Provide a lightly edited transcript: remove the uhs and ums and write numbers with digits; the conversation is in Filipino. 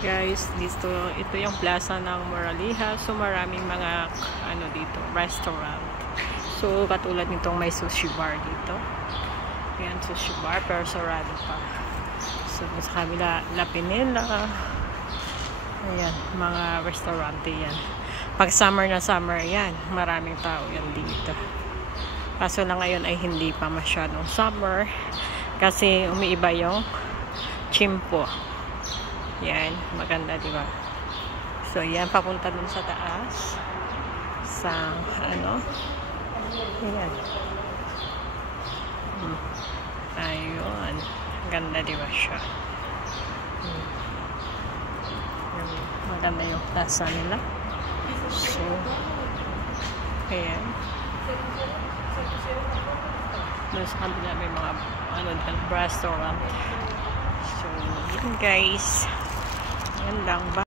Guys, ito yung plaza ng Moraliha. So maraming mga dito, restaurant. So katulad nitong may sushi bar dito. Ayan, sushi bar pero sarado pa. So sa kabila, La Pinela. Ayan, mga restaurante yan. Pag summer na summer yan, maraming tao yan dito. Kaso lang ngayon ay hindi pa masyadong summer kasi umiiba yung chimpo. Yan, maganda, di ba? So, yan, papunta dun sa taas. Sa, Ayan. Ayun. Ganda, di ba siya? Maganda yung plaza nila. So, ayan. Doon sa kanila may mga, restaurant. So, yun guys. Yan lang ba?